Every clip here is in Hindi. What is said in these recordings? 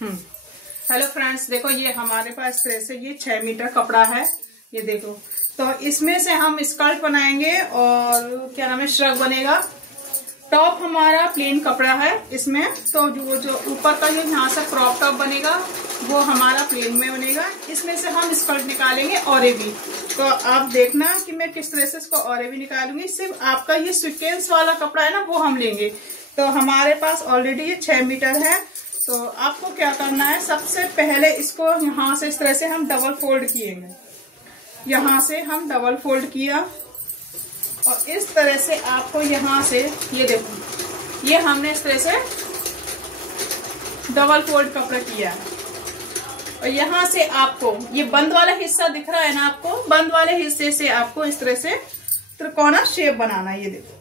हेलो फ्रेंड्स, देखो ये हमारे पास से ये 6 मीटर कपड़ा है। ये देखो, तो इसमें से हम स्कर्ट बनाएंगे और क्या नाम है, श्रग बनेगा। टॉप हमारा प्लेन कपड़ा है इसमें, तो जो ऊपर का जो यहाँ से क्रॉप टॉप बनेगा वो हमारा प्लेन में बनेगा। इसमें से हम स्कर्ट निकालेंगे और भी। तो आप देखना कि मैं किस तरह से इसको और भी निकालूंगी। सिर्फ आपका ये सीक्वेंस वाला कपड़ा है ना, वो हम लेंगे। तो हमारे पास ऑलरेडी ये 6 मीटर है। तो आपको क्या करना है, सबसे पहले इसको यहाँ से इस तरह से हम डबल फोल्ड किएंगे। यहाँ से हम डबल फोल्ड किया और इस तरह से आपको यहाँ से, ये देखो, ये हमने इस तरह से डबल फोल्ड कपड़ा किया है। और यहाँ से आपको ये बंद वाला हिस्सा दिख रहा है ना, आपको बंद वाले हिस्से से आपको इस तरह से त्रिकोणा शेप बनाना है। ये देखो,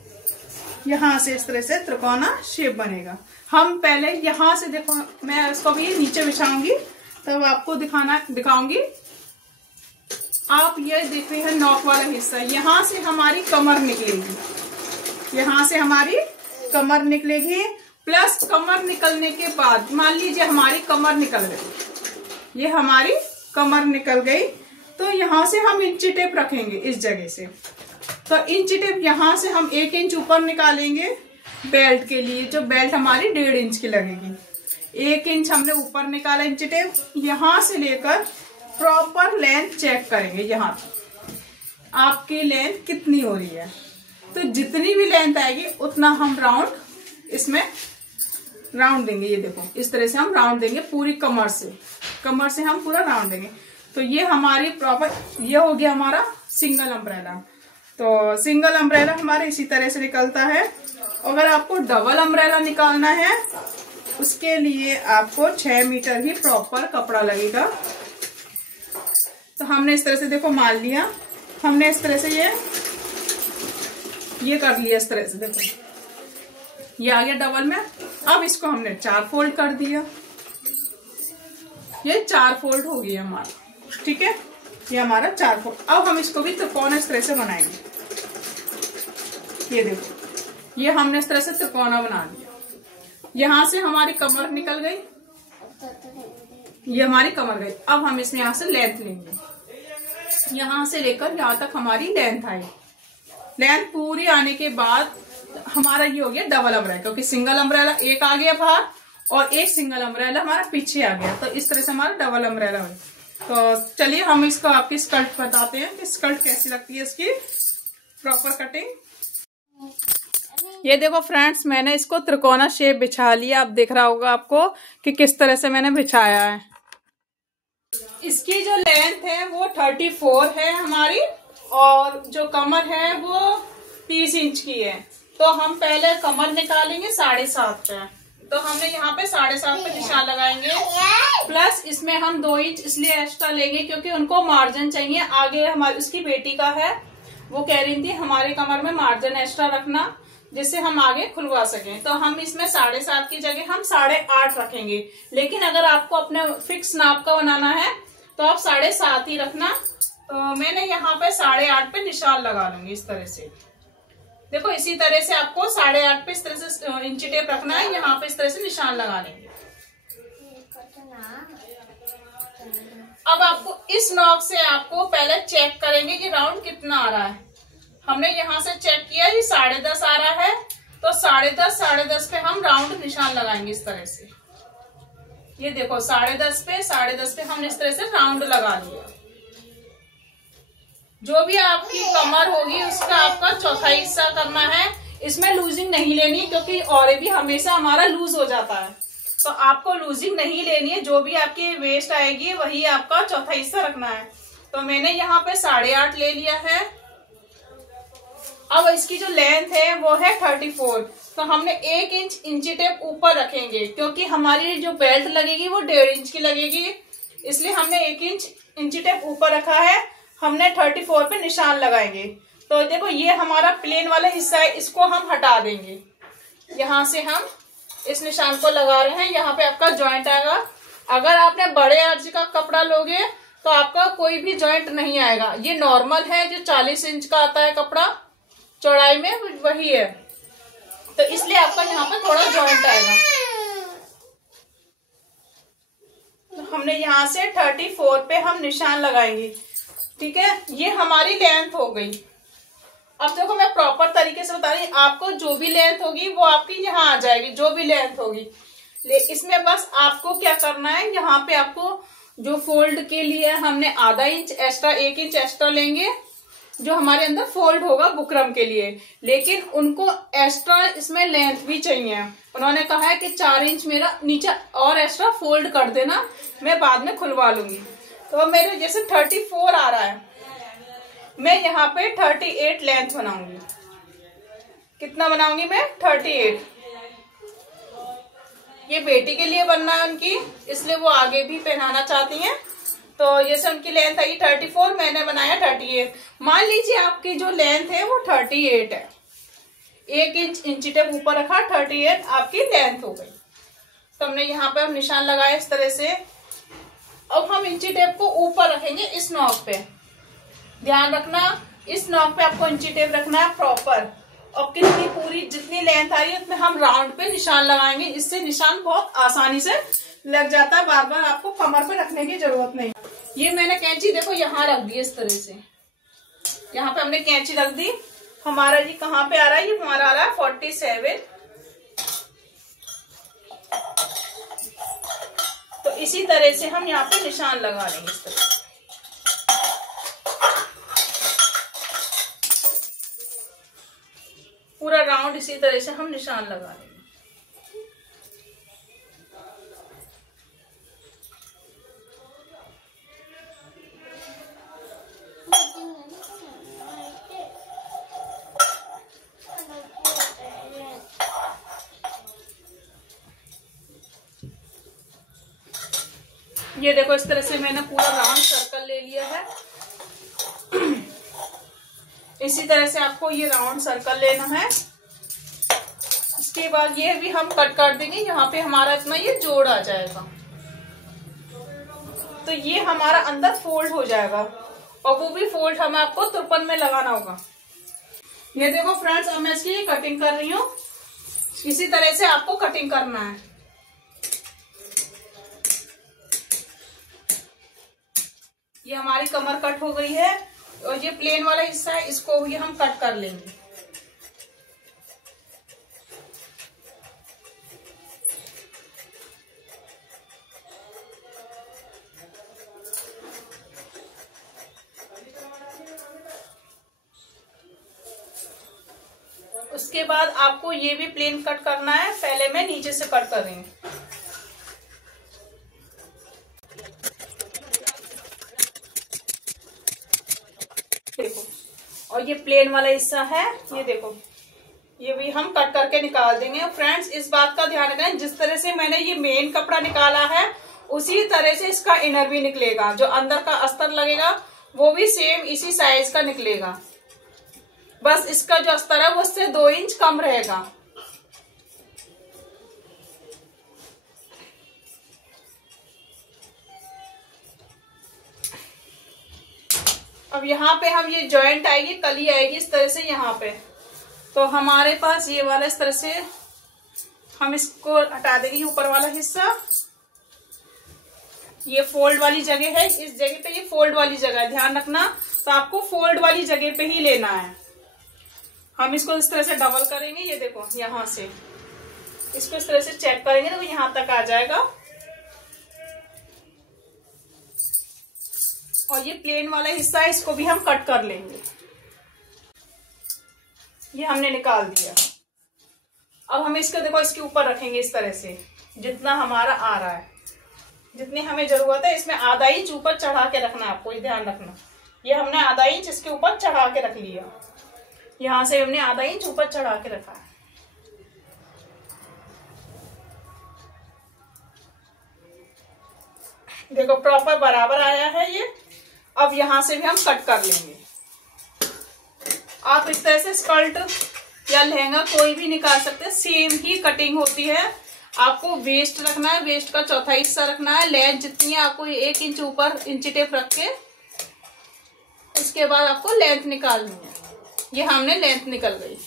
यहाँ से इस तरह से त्रिकोणा शेप बनेगा। हम पहले यहाँ से, देखो मैं इसको भी नीचे बिछाऊंगी तब आपको दिखाऊंगी। आप ये देख रहे हैं नॉक वाला हिस्सा, यहाँ से हमारी कमर निकलेगी। यहाँ से हमारी कमर निकलेगी। प्लस कमर निकलने के बाद मान लीजिए हमारी कमर निकल गई, ये हमारी कमर निकल गई, तो यहाँ से हम इंची टेप रखेंगे इस जगह से। तो इंची टेप यहाँ से हम 1 इंच ऊपर निकालेंगे बेल्ट के लिए, जो बेल्ट हमारी 1.5 इंच की लगेगी। 1 इंच हमने ऊपर निकाला इंची टेप। यहाँ से लेकर प्रॉपर लेंथ चेक करेंगे, यहाँ आपकी लेंथ कितनी हो रही है। तो जितनी भी लेंथ आएगी उतना हम राउंड इसमें राउंड देंगे। ये देखो, इस तरह से हम राउंड देंगे पूरी कमर से हम पूरा राउंड देंगे। तो ये हमारी प्रॉपर, ये हो गया हमारा सिंगल अम्ब्रेला। तो सिंगल अम्ब्रेला हमारे इसी तरह से निकलता है। अगर आपको डबल अम्ब्रेला निकालना है उसके लिए आपको 6 मीटर ही प्रॉपर कपड़ा लगेगा। तो हमने इस तरह से देखो मान लिया, हमने इस तरह से ये कर लिया। इस तरह से देखो ये आ गया डबल में। अब इसको हमने 4 फोल्ड कर दिया, ये 4 फोल्ड हो गया हमारा। ठीक है, ये हमारा 4 फोल्ड। अब हम इसको भी त्रिकोण इस तरह से बनाएंगे। ये देखो, ये हमने इस तरह से त्रिकोणा बना दिया। यहां से हमारी कमर निकल गई, ये हमारी कमर गई। अब हम इसमें यहां से लेंथ लेंगे, यहां से लेकर यहां तक हमारी लेंथ आई। लेंथ पूरी आने के बाद हमारा ये हो गया डबल अम्ब्रेला, क्योंकि सिंगल अम्ब्रेला एक आ गया बाहर और एक सिंगल अम्ब्रेला हमारा पीछे आ गया। तो इस तरह से हमारा डबल अम्ब्रेला हुआ। तो चलिए हम इसको आपकी स्कर्ट बताते हैं कि स्कर्ट कैसी लगती है, इसकी प्रॉपर कटिंग। ये देखो फ्रेंड्स, मैंने इसको त्रिकोणा शेप बिछा लिया। अब दिख रहा होगा आपको कि किस तरह से मैंने बिछाया है। इसकी जो लेंथ है वो 34 है हमारी, और जो कमर है वो 30 इंच की है। तो हम पहले कमर निकालेंगे 7.5 पे। तो हमने यहाँ पे 7.5 पे निशान लगाएंगे। प्लस इसमें हम 2 इंच इसलिए एक्स्ट्रा लेंगे क्योंकि उनको मार्जिन चाहिए आगे। हमारी उसकी बेटी का है, वो कह रही थी हमारे कमर में मार्जिन एक्स्ट्रा रखना जिससे हम आगे खुलवा सकें। तो हम इसमें 7.5 की जगह हम 8.5 रखेंगे। लेकिन अगर आपको अपने फिक्स नाप का बनाना है तो आप 7.5 ही रखना। तो मैंने यहाँ पे 8.5 पे निशान लगा लूंगी इस तरह से। देखो इसी तरह से आपको 8.5 पे इस तरह से इंची टेप रखना है। यहाँ पे इस तरह से निशान लगा लेंगे। अब आपको इस नॉक से आपको पहले चेक करेंगे कि राउंड कितना आ रहा है। हमने यहाँ से चेक किया, ये 10.5 आ रहा है। तो 10.5 पे हम राउंड निशान लगाएंगे इस तरह से। ये देखो 10.5 पे हमने इस तरह से राउंड लगा लिया। जो भी आपकी कमर होगी उसका आपका चौथाई हिस्सा करना है। इसमें लूजिंग नहीं लेनी क्योंकि और भी हमेशा हमारा लूज हो जाता है। तो आपको लूजिंग नहीं लेनी है, जो भी आपकी वेस्ट आएगी वही आपका चौथा हिस्सा रखना है। तो मैंने यहाँ पे 8.5 ले लिया है। अब इसकी जो लेंथ है वो है 34। तो हमने 1 इंच इंची टेप ऊपर रखेंगे क्योंकि हमारी जो बेल्ट लगेगी वो 1.5 इंच की लगेगी, इसलिए हमने 1 इंच इंची टेप ऊपर रखा है। हमने 34 पे निशान लगाएंगे। तो देखो ये हमारा प्लेन वाला हिस्सा है, इसको हम हटा देंगे। यहाँ से हम इस निशान को लगा रहे हैं, यहाँ पे आपका जॉइंट आएगा। अगर आपने बड़े अर्ज का कपड़ा लोगे तो आपका कोई भी जॉइंट नहीं आएगा। ये नॉर्मल है, जो 40 इंच का आता है कपड़ा चौड़ाई में वही है, तो इसलिए आपका यहाँ पे थोड़ा जॉइंट आएगा। हमने यहाँ से 34 पे हम निशान लगाएंगे। ठीक है, ये हमारी लेंथ हो गई। अब देखो मैं प्रॉपर तरीके से बता रही हूँ, आपको जो भी लेंथ होगी वो आपकी यहाँ आ जाएगी, जो भी लेंथ होगी। इसमें बस आपको क्या करना है, यहाँ पे आपको जो फोल्ड के लिए हमने आधा इंच एक्स्ट्रा, 1 इंच एक्स्ट्रा लेंगे जो हमारे अंदर फोल्ड होगा बुकरम के लिए, लेकिन उनको एक्स्ट्रा इसमें लेंथ भी चाहिए। उन्होंने कहा है कि 4 इंच मेरा नीचे और एक्स्ट्रा फोल्ड कर देना, मैं बाद में खुलवा लूंगी। तो मेरे जैसे 34 आ रहा है, मैं यहाँ पे 38 लेंथ बनाऊंगी। कितना बनाऊंगी मैं? 38। ये बेटी के लिए बनना है उनकी, इसलिए वो आगे भी पहनाना चाहती हैं। तो जैसे उनकी लेंथ आई 34, मैंने बनाया 38। मान लीजिए आपकी जो लेंथ है वो 38 है, 1 इंच इंची टेप ऊपर रखा, 38 आपकी लेंथ हो गई। तो हमने यहाँ पे हम निशान लगाया इस तरह से। अब हम इंची टेप को ऊपर रखेंगे इस नॉक पे। ध्यान रखना, इस नॉक पे आपको इंची टेप रखना है प्रॉपर। और कितनी पूरी जितनी लेंथ आ रही है उसमें हम राउंड पे निशान लगाएंगे। इससे निशान बहुत आसानी से लग जाता है, बार बार आपको कमर पे रखने की जरूरत नहीं। ये मैंने कैंची देखो यहाँ रख दी इस तरह से, यहाँ पे हमने कैंची रख दी। हमारा ये कहाँ पे आ रहा है? ये हमारा आ रहा है 47। तो इसी तरह से हम यहाँ पे निशान लगा लेंगे इस तरह। पूरा राउंड इसी तरह से हम निशान लगा लेंगे। ये देखो इस तरह से मैंने पूरा राउंड सर्कल ले लिया है। इसी तरह से आपको ये राउंड सर्कल लेना है। इसके बाद ये भी हम कट कर देंगे, यहाँ पे हमारा इतना ये जोड़ आ जाएगा। तो ये हमारा अंदर फोल्ड हो जाएगा, और वो भी फोल्ड हमें आपको तुरपन में लगाना होगा। ये देखो फ्रेंड्स, अब मैं इसकी कटिंग कर रही हूँ। इसी तरह से आपको कटिंग करना है। ये हमारी कमर कट हो गई है, और ये प्लेन वाला हिस्सा है, इसको भी हम कट कर लेंगे। उसके बाद आपको ये भी प्लेन कट करना है। पहले मैं नीचे से कट कर रही हूँ। देखो, और ये प्लेन वाला हिस्सा है, ये देखो, ये भी हम कट करके निकाल देंगे। फ्रेंड्स, इस बात का ध्यान रखें, जिस तरह से मैंने ये मेन कपड़ा निकाला है उसी तरह से इसका इनर भी निकलेगा। जो अंदर का अस्तर लगेगा वो भी सेम इसी साइज का निकलेगा। बस इसका जो अस्तर है वो उससे 2 इंच कम रहेगा। अब यहाँ पे हम ये जॉइंट आएगी, कली आएगी इस तरह से यहाँ पे। तो हमारे पास ये वाला इस तरह से हम इसको हटा देंगे, ऊपर वाला हिस्सा। ये फोल्ड वाली जगह है, इस जगह पे ये फोल्ड वाली जगह है, ध्यान रखना। तो आपको फोल्ड वाली जगह पे ही लेना है। हम इसको इस तरह से डबल करेंगे। ये देखो, यहां से इसको इस तरह से चेक करेंगे तो यहां तक आ जाएगा। और ये प्लेन वाला हिस्सा है, इसको भी हम कट कर लेंगे। ये हमने निकाल दिया। अब हम इसको देखो इसके ऊपर रखेंगे इस तरह से, जितना हमारा आ रहा है, जितनी हमें जरूरत है। इसमें आधा इंच ऊपर चढ़ा के रखना है, आपको ध्यान रखना। ये हमने आधा इंच इसके ऊपर चढ़ा के रख लिया। यहां से हमने आधा इंच ऊपर चढ़ा के रखा है। देखो प्रॉपर बराबर आया है ये। अब यहां से भी हम कट कर लेंगे। आप इस तरह से स्कर्ट या लहंगा कोई भी निकाल सकते हैं, सेम ही कटिंग होती है। आपको वेस्ट रखना है, वेस्ट का चौथा हिस्सा रखना है। लेंथ जितनी है आपको 1 इंच ऊपर इंची टेप रख के उसके बाद आपको लेंथ निकालनी है। ये हमने लेंथ निकल गई।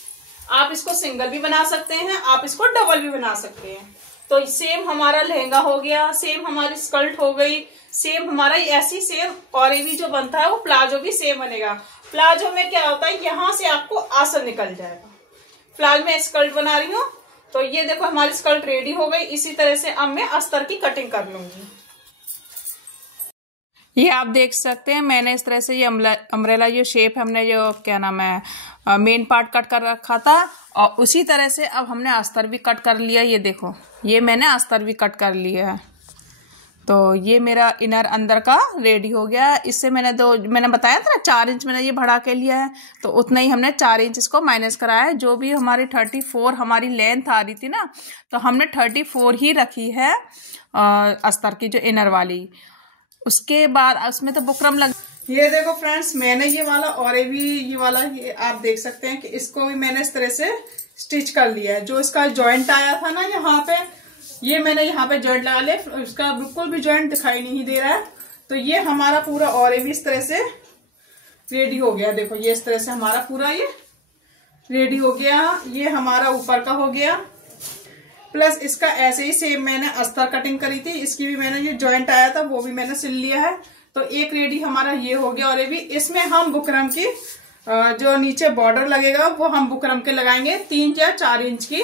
आप इसको सिंगल भी बना सकते हैं, आप इसको डबल भी बना सकते हैं। तो सेम हमारा लहंगा हो गया, सेम हमारी स्कर्ट हो गई, सेम हमारा ऐसी सेम और ये भी जो बनता है वो प्लाजो भी सेम बनेगा। प्लाजो में क्या होता है, यहां से आपको आसन निकल जाएगा। फिलहाल मैं स्कर्ट बना रही हूँ, तो ये देखो हमारी स्कर्ट रेडी हो गई। इसी तरह से अब मैं अस्तर की कटिंग कर लूंगी। ये आप देख सकते हैं मैंने इस तरह से ये अम्ब्रेला जो शेप है, हमने जो क्या नाम है मेन पार्ट कट कर रखा था, और उसी तरह से अब हमने अस्तर भी कट कर लिया। ये देखो ये मैंने अस्तर भी कट कर लिया है। तो ये मेरा इनर अंदर का रेडी हो गया। इससे मैंने बताया था ना 4 इंच मैंने ये बढ़ा के लिया है, तो उतना ही हमने 4 इंच इसको माइनस कराया है। जो भी हमारी 34 हमारी लेंथ आ रही थी ना, तो हमने 34 ही रखी है अस्तर की जो इनर वाली। उसके बाद उसमें तो बुकरम लग। ये देखो फ्रेंड्स, मैंने ये वाला और ये वाला ये आप देख सकते हैं कि इसको भी मैंने इस तरह से स्टिच कर लिया है। जो इसका जॉइंट आया था ना यहाँ पे, ये मैंने यहाँ पे जॉइंट लगा लिया, उसका बिल्कुल भी जॉइंट दिखाई नहीं दे रहा है। तो ये हमारा पूरा और भी इस तरह से रेडी हो गया। देखो ये इस तरह से हमारा पूरा ये रेडी हो गया। ये हमारा ऊपर का हो गया, प्लस इसका ऐसे ही सेम मैंने अस्तर कटिंग करी थी, इसकी भी मैंने ये जॉइंट आया था वो भी मैंने सिल लिया है। तो एक रेडी हमारा ये हो गया। और ये भी इसमें हम बुकरम की जो नीचे बॉर्डर लगेगा वो हम बुकरम के लगाएंगे 3 या 4 इंच की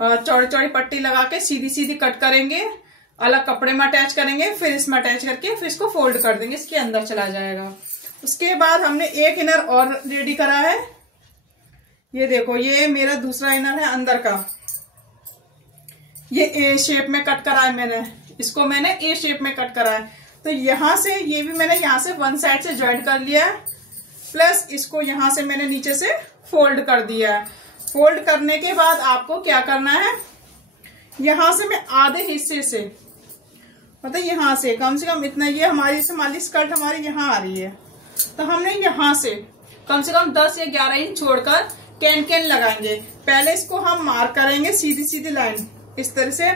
चौड़ी चौड़ी पट्टी लगा के सीधी सीधी कट करेंगे, अलग कपड़े में अटैच करेंगे, फिर इसमें अटैच करके फिर इसको फोल्ड कर देंगे, इसके अंदर चला जाएगा। उसके बाद हमने एक इनर और रेडी करा है। ये देखो ये मेरा दूसरा इनर है अंदर का, ये ए शेप में कट करा है मैंने, इसको मैंने ए शेप में कट करा है। तो यहां से ये भी मैंने यहां से वन साइड से ज्वाइंट कर लिया है, प्लस इसको यहां से मैंने नीचे से फोल्ड कर दिया है। फोल्ड करने के बाद आपको क्या करना है, यहां से मैं आधे हिस्से से मतलब यहां से कम इतना, ये हमारी हमारी स्कर्ट हमारी यहां आ रही है, तो हमने यहां से कम 10 या 11 इंच छोड़कर कैन लगाएंगे। पहले इसको हम मार्क करेंगे सीधी सीधी लाइन, इस तरह से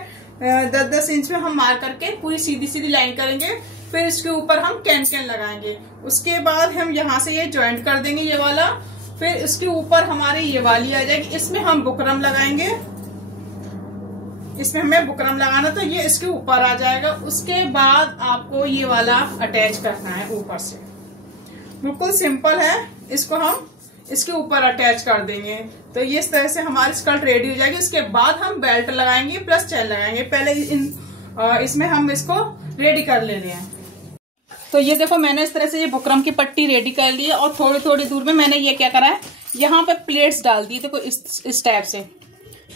10-10 इंच में हम मार्क करके पूरी सीधी सीधी लाइन करेंगे। फिर इसके ऊपर हम कैन लगाएंगे। उसके बाद हम यहाँ से ये ज्वाइंट कर देंगे ये वाला, फिर इसके ऊपर हमारी ये वाली आ जाएगी, इसमें हम बुकरम लगाएंगे। इसमें हमें बुकरम लगाना, तो ये इसके ऊपर आ जाएगा। उसके बाद आपको ये वाला अटैच करना है ऊपर से, बिल्कुल सिंपल है। इसको हम इसके ऊपर अटैच कर देंगे, तो ये इस तरह से हमारी स्कर्ट रेडी हो जाएगी। उसके बाद हम बेल्ट लगाएंगे प्लस चैन लगाएंगे। पहले इसमें हम इसको रेडी कर लेने हैं। तो ये देखो मैंने इस तरह से ये बुकरम की पट्टी रेडी कर ली है, और थोड़ी थोड़ी दूर में मैंने ये क्या करा है, यहाँ पे प्लेट्स डाल दी। देखो इस टाइप से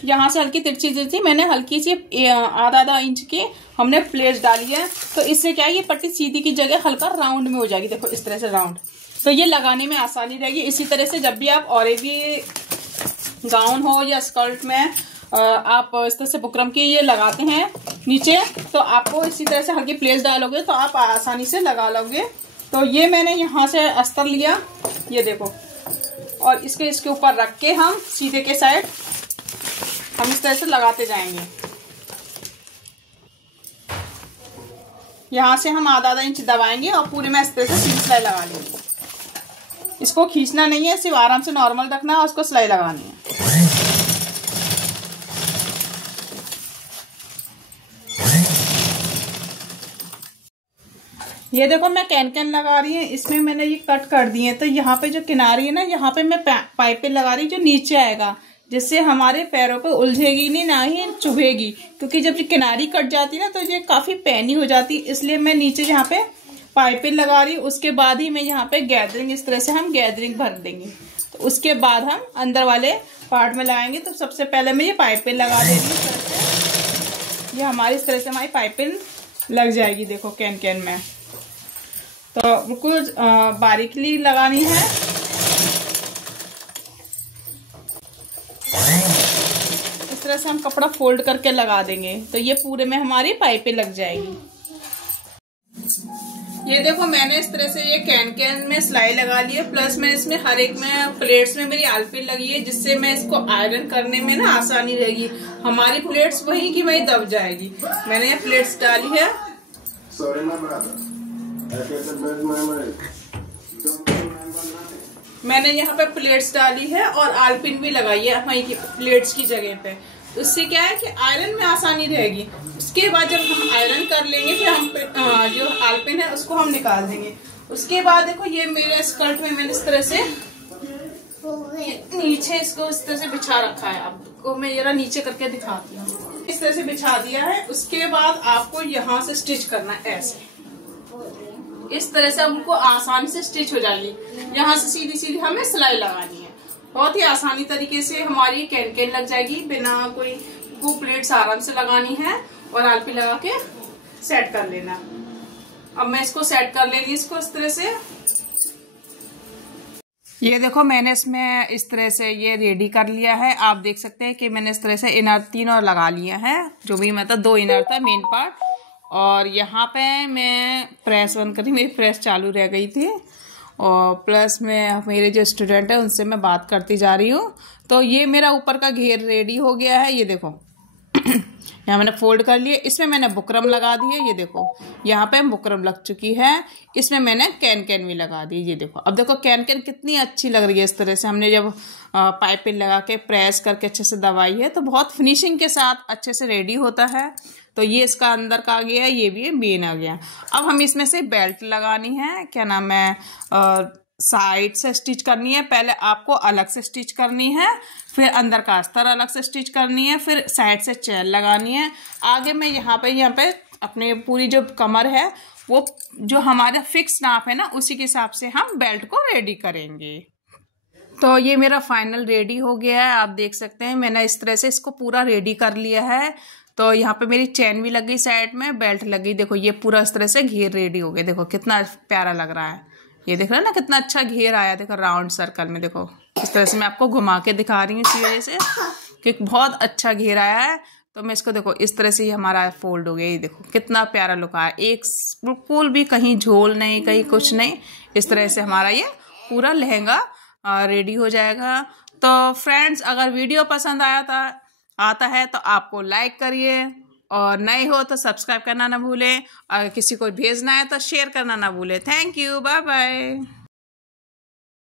यहाँ से हल्की तिरछी तिरछी मैंने हल्की सी आधा इंच की हमने प्लेट्स डाली है। तो इससे क्या है, ये पट्टी सीधी की जगह हल्का राउंड में हो जाएगी। देखो इस तरह से राउंड, तो ये लगाने में आसानी रहेगी। इसी तरह से जब भी आप और भी गाउन हो या स्कर्ट में आप इस तरह से बुकरम की ये लगाते हैं नीचे, तो आपको इसी तरह से हल्की प्लेट्स डालोगे तो आप आसानी से लगा लोगे। तो ये मैंने यहाँ से अस्तर लिया, ये देखो, और इसके ऊपर रख के हम सीधे के साइड हम इस तरह से लगाते जाएंगे। यहाँ से हम आधा इंच दबाएंगे और पूरे में इस तरह से सीधी सिलाई लगा लेंगे। इसको खींचना नहीं है, सिर्फ आराम से नॉर्मल रखना है और उसको सिलाई लगानी है। ये देखो मैं कैन लगा रही है, इसमें मैंने ये कट कर दिए। तो यहाँ पे जो किनारी है ना, यहाँ पे मैं पाइपें लगा रही जो नीचे आएगा, जिससे हमारे पैरों पे उलझेगी नहीं, ना ही चुभेगी। क्योंकि जब ये किनारी कट जाती है ना, तो ये काफी पैनी हो जाती, इसलिए मैं नीचे यहाँ पे पाइपिंग लगा रही। उसके बाद ही मैं यहाँ पे गैदरिंग, इस तरह से हम गैदरिंग भर देंगे। तो उसके बाद हम अंदर वाले पार्ट में लगाएंगे। तो सबसे पहले मैं ये पाइपिंग लगा दे रही हूँ। ये हमारी इस तरह से हमारी पाइपिंग लग जाएगी। देखो कैन में तो बिल्कुल बारीकली लगानी है। इस तरह से हम कपड़ा फोल्ड करके लगा देंगे, तो ये पूरे में हमारी पाइपें लग जाएगी। ये देखो मैंने इस तरह से ये कैन में सिलाई लगा ली है, प्लस मैं इसमें हर एक में प्लेट्स में मेरी आलपिन लगी है, जिससे मैं इसको आयरन करने में ना आसानी रहेगी। हमारी प्लेट्स वहीं की वहीं दब जाएगी। मैंने ये प्लेट्स डाली है। मैंने यहाँ पे प्लेट्स डाली है और आलपिन भी लगाई है वहीं की प्लेट्स की जगह पे। उससे क्या है कि आयरन में आसानी रहेगी। उसके बाद जब हम आयरन कर लेंगे फिर हम जो आलपिन है उसको हम निकाल देंगे। उसके बाद देखो ये मेरे स्कर्ट में मैंने इस तरह से नीचे इसको इस तरह से बिछा रखा है। आपको मैं जरा नीचे करके दिखाती हूँ। इस तरह से बिछा दिया है। उसके बाद आपको यहाँ से स्टिच करना है ऐसे, इस तरह से हमको आसानी से स्टिच हो जाएगी। यहाँ से सीधी सीधी हमें सिलाई लगानी है। बहुत ही आसानी तरीके से हमारी कैन लग जाएगी, बिना कोई प्लेट्स आराम से लगानी है और आलपी लगा के सेट कर लेना। अब मैं इसको सेट कर लेंगी इसको इस तरह से। ये देखो मैंने इसमें इस तरह से ये रेडी कर लिया है। आप देख सकते हैं कि मैंने इस तरह से इनर 3 और लगा लिया है, जो भी मतलब 2 इनर था मेन पार्ट। और यहाँ पे मैं प्रेस बंद करी, मेरी प्रेस चालू रह गई थी। और प्लस में मेरे जो स्टूडेंट है उनसे मैं बात करती जा रही हूँ। तो ये मेरा ऊपर का घेर रेडी हो गया है। ये देखो यहाँ मैंने फोल्ड कर लिए, इसमें मैंने बुकरम लगा दी है। ये देखो यहाँ पे बुकरम लग चुकी है। इसमें मैंने कैन भी लगा दी। ये देखो, अब देखो कैन कितनी अच्छी लग रही है। इस तरह से हमने जब पाइपिंग लगा के प्रेस करके अच्छे से दबाई है तो बहुत फिनिशिंग के साथ अच्छे से रेडी होता है। तो ये इसका अंदर का आ गया, ये भी मेन आ गया। अब हम इसमें से बेल्ट लगानी है, क्या नाम है, साइड से स्टिच करनी है। पहले आपको अलग से स्टिच करनी है, फिर अंदर का अस्तर अलग से स्टिच करनी है, फिर साइड से चेन लगानी है। आगे में यहाँ पे अपने पूरी जो कमर है वो जो हमारा फिक्स नाप है ना, उसी के हिसाब से हम बेल्ट को रेडी करेंगे। तो ये मेरा फाइनल रेडी हो गया है। आप देख सकते हैं मैंने इस तरह से इसको पूरा रेडी कर लिया है। तो यहाँ पे मेरी चेन भी लग गई, साइड में बेल्ट लग गई। देखो ये पूरा इस तरह से घेर रेडी हो गया। देखो कितना प्यारा लग रहा है। ये देख रहे हो ना कितना अच्छा घेर आया। देखो राउंड सर्कल में, देखो इस तरह से मैं आपको घुमा के दिखा रही हूँ इसी वजह से कि बहुत अच्छा घेर आया है। तो मैं इसको देखो इस तरह से ही हमारा फोल्ड हो गया। ये देखो कितना प्यारा लुक आया, एक बिल्कुल भी कहीं झोल नहीं, कहीं कुछ नहीं। इस तरह से हमारा ये पूरा लहंगा रेडी हो जाएगा। तो फ्रेंड्स, अगर वीडियो पसंद आता है तो आपको लाइक करिए, और नए हो तो सब्सक्राइब करना ना भूलें। अगर किसी को भेजना है तो शेयर करना ना भूलें। Thank you, bye bye.